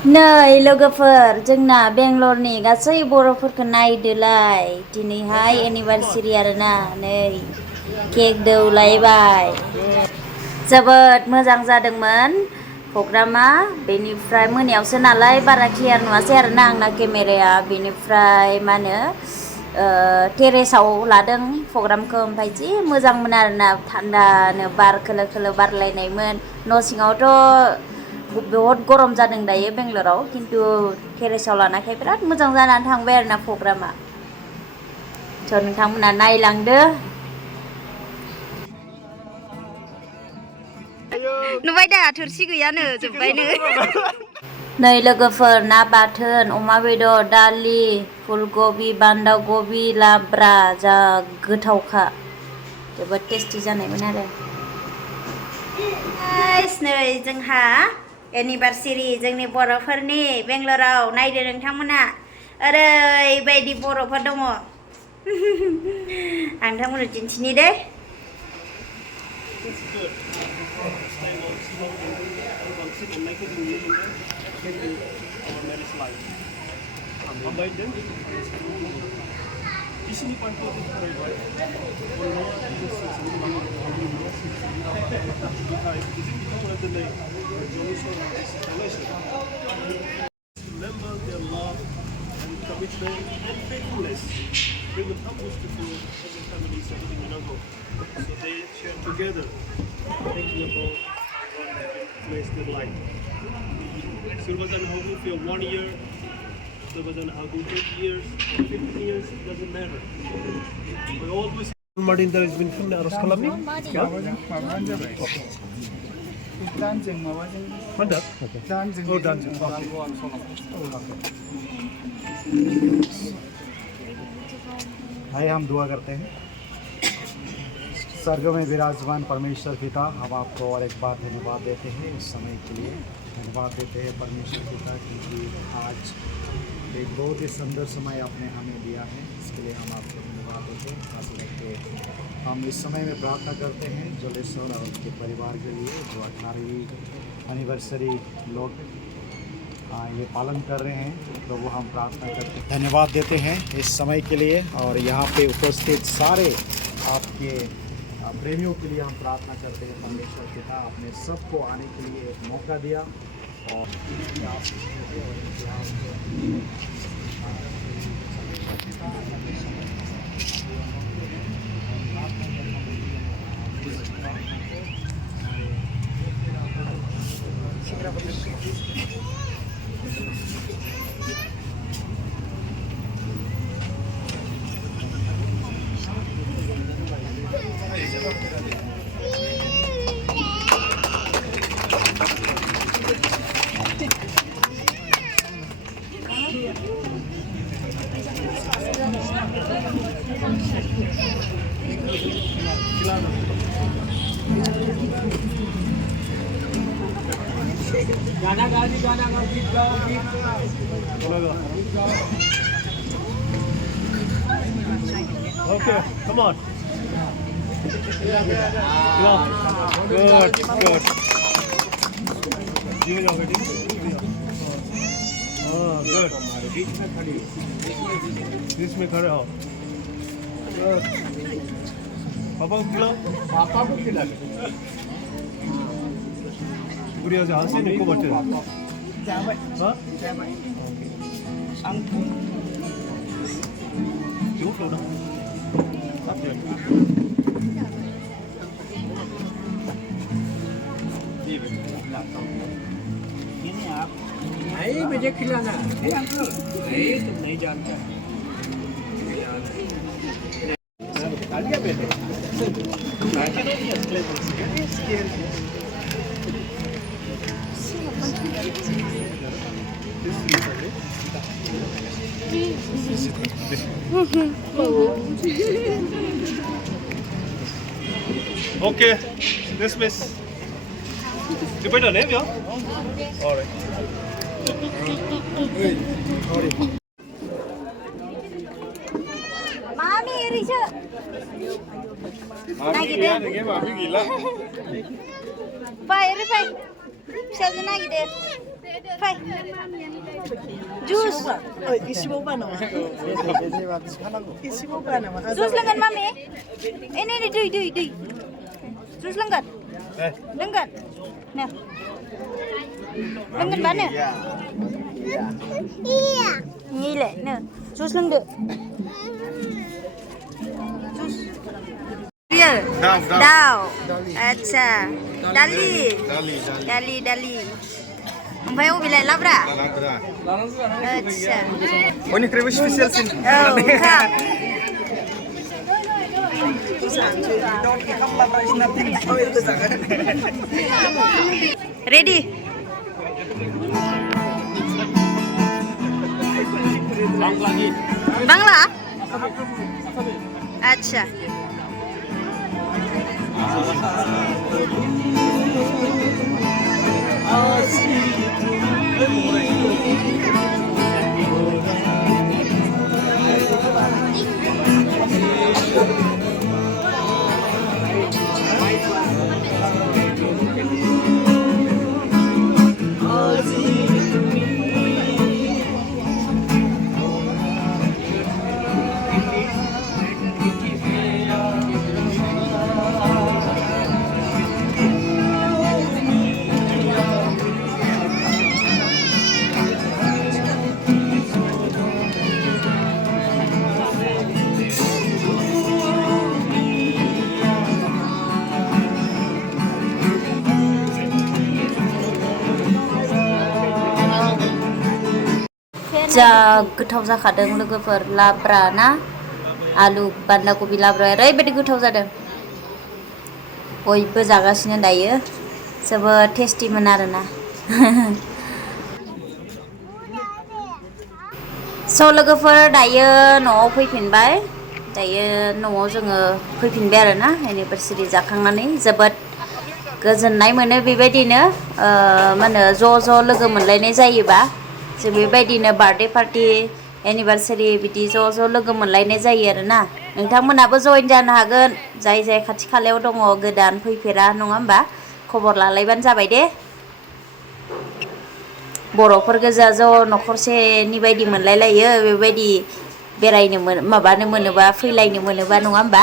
नै लोगोफोर जोंना बेंगलरनि गासै बर'फोरखौ नायदोलाय दिनैहाय एनिभार्सारि आरोना नै केक दौलायबाय जोबोद मोजां जादोंमोन प्रग्रामा बेनिफ्राय मोनायावसो नालाय बारा क्लियार नुवासै आरोना आंना केमेराया बेनिफ्राय मा होनो टेरेसाव लादों प्रग्रामखौ ओमफ्राय जि मोजांमोन आरोना थान्दानो बार खोलो खोलो बारलायनायमोन न' सिङावथ' बहुत गरम जादों दायो बेंगलराव खिन्थु टेरेसाव लानायखाय बिराद मोजां जानानै थांबाय आरोना प्रग्रामा स' नोंथांमोना नायलांदो नुबाय दा थोरसि गैयानो जोब्बायनो नै लोगोफोर ना बाथोन अमा बेदर दालि फुलकबि बान्दा कबि लाब्रा जा गोथावखा जोबोद टेस्टि जानायमोन आरो नै जोंहा एनिभार्सारि जोंनि बर'फोरनि बेंगलराव नायदो नोंथांमोना ओरैबायदि बर'फोर दङ आं नोंथांमोननो दिन्थिनि दे Remember their love and commitment and faithfulness. They would help us to do as a family celebrating Minango. So they share together, thinking about what makes their life. Surbajan Hagu for 1 year, Surbajan Hagu 8 years, 15 years, doesn't matter. We always Martin there has been from Aros Kalami. भाई हम दुआ करते हैं स्वर्ग में विराजमान परमेश्वर पिता हम आपको और एक बार धन्यवाद देते हैं इस समय के लिए धन्यवाद देते हैं परमेश्वर पिता क्योंकि आज एक बहुत ही सुंदर समय आपने हमें दिया है इसके लिए हम आपको धन्यवाद देते हैं खास करके हम इस समय में प्रार्थना करते हैं जलेश्वर और उनके परिवार के लिए जो 18वीं एनिवर्सरी लोग ये पालन कर रहे हैं तो वो हम प्रार्थना करते हैं धन्यवाद देते हैं इस समय के लिए और यहाँ पे उपस्थित सारे आपके प्रेमियों के लिए हम प्रार्थना करते हैं परमेश्वर पिता आपने सबको आने के लिए एक मौका दिया और गाना गा गीत गाओ Okay, come on. Good. Give it already. Good. बीच में खड़े हो पापा को खिलाओ पापा को खिला 우리 여자 안 쓰는 거 같아. 어? 쌍풍. 이거 뭐다? नहीं मुझे खिलाना नहीं तुम नहीं जानते Okay, dismiss. You put your name, yeah? All right. Mami, Risha. Mami, Mami gila. Pai, Pai. Siya na gide. Fai. Jus. Oh, isi boba nama. Isi boba nama. Jus lengan mami. Ini duy. Jus lengan. Lengan. Nah. Lengan mana? Iya. Ini le, nah. Jus lengan. Jus. Iya. Daw. Acha. Dali. ओमफ्राय अबेलाय लाब्रा आच्छा बयनिख्रुइबो स्पेसियेलसिन ओंखाम ready बांला आच्छा जा गोथाव जाखादों लोगोफोर लाब्रा ना आलु बान्दा कबि लाब्रा ओरैबायदि गोथाव जादों बयबो जागासिनो दायो जोबोद टेस्टिमोन आरोना स' लोगोफोर दायो न'आव फैफिनबाय दायो न'आव जोङो फैफिनबाय आरोना एनिभार्सारि जाखांनानै जोबोद गोजोननाय मोनो बेबायदिनो मा होनो ज' लोगो मोनलायनाय जायोबा जों बेबायदिनो बार्थडे पार्टि एनिभार्सारि बिदि ज' लोगो मोनलायनाय जायो आरोना नोंथांमोनाबो जइन जानो हागोन जाय खाथि खालायाव दङ गोदान फैफेरा नङा होमबा खबर लालायबानो जाबाय दे बर'फोर गोजा ज' न'खरसेनि बायदि मोनलायलायो बेबायदि बेरायनो माबानो मोनोबा फैलायनो मोनोबा नङा होमबा